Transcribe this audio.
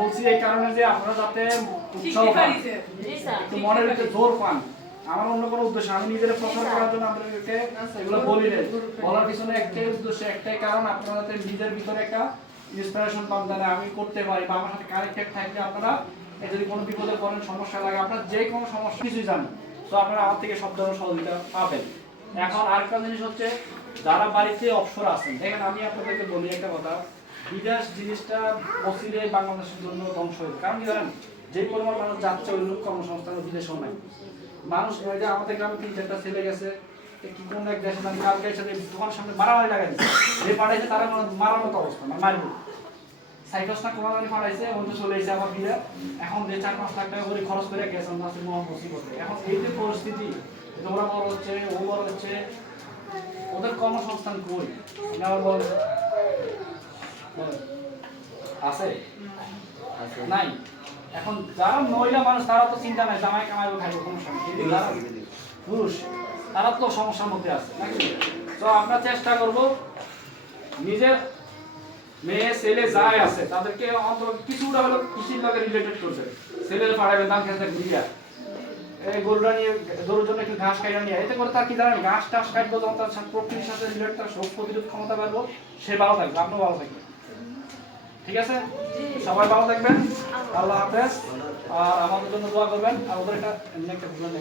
বলছি এই কারণে যে আপনারা যাতে উৎসাহ পান, একটু মনের ভিতরে জোর পান। আমার অন্য কোনো উদ্দেশ্য, আমি নিজের প্রচার করার জন্য আপনাদেরকে এগুলো বলি না। বলার পিছনে একটাই উদ্দেশ্য, একটাই কারণ, আপনারা যাতে নিজের ভিতরে একটা ইন্সপিরেশন পান, তাহলে আমি করতে পারি বা আমার সাথে কানেক্টেড থাকলে আপনারা যদি কোনো বিপদে পড়েন, সমস্যা লাগে, আপনারা যে কোনো সমস্যা কিছুই জানেন, তো আপনারা আমার থেকে সব ধরনের সহযোগিতা পাবেন। এখন আরেকটা জিনিস হচ্ছে, যারা বাড়িতে অবসর আছেন, দেখেন আমি আপনাদেরকে বলি একটা কথা, বিদেশ জিনিসটা অচিরে বাংলাদেশের জন্য ধ্বংস হয়েছে। কারণ কি জানেন, যে পরিমাণ মানুষ যাচ্ছে ওই লোক কর্মসংস্থান বিদেশেও নাই। মানুষ ওই যে আমাদের গ্রামে 3-4টা ছেলে গেছে, কি কোন এক দেশে আমি কালকে সাথে দোকানের সামনে মারামারি লাগাই যে পাঠাইছে তারা মারার মতো অবস্থা, মানে মারব সাইকেলটা কোমালানি পাঠাইছে, বন্ধু চলে এসে আমার বিয়ে, এখন যে 4-5 লাখ টাকা করে খরচ করে গেছে নাসির মোহাম্মদ মুসিবতে। এখন এই যে পরিস্থিতি, তোমরা বড় হচ্ছে, ও বড় হচ্ছে, ওদের কর্মসংস্থান কই আবার বল আছে নাই? এখন যারা মহিলা মানুষ তারা তো চিন্তা নাই, জামাই কামাইবো খাইবো, কোনো সমস্যা। পুরুষ তারা তো সমস্যার মধ্যে আছে নাকি? তো আমরা চেষ্টা করব নিজের মেয়ে ছেলে যাই আছে তাদেরকে অন্তত কিছুটা হলো কৃষির লগে রিলেটেড করছে। ছেলের পাড়াবে ধান খেতে ঘুরিয়া এই গরুটা নিয়ে, গরুর জন্য একটু ঘাস কাটা নিয়ে, এতে করে তার কি জানেন, ঘাস টাস কাটবো যখন তার প্রকৃতির সাথে রিলেটেড, তার রোগ প্রতিরোধ ক্ষমতা বাড়বো, সে ভালো থাকবে, আপনিও ভালো থাকবেন। ঠিক আছে, সবাই ভালো থাকবেন, আল্লাহ হাফেজ। আর আমাদের জন্য দোয়া করবেন। আর ওদের একটা একটা ভুলেন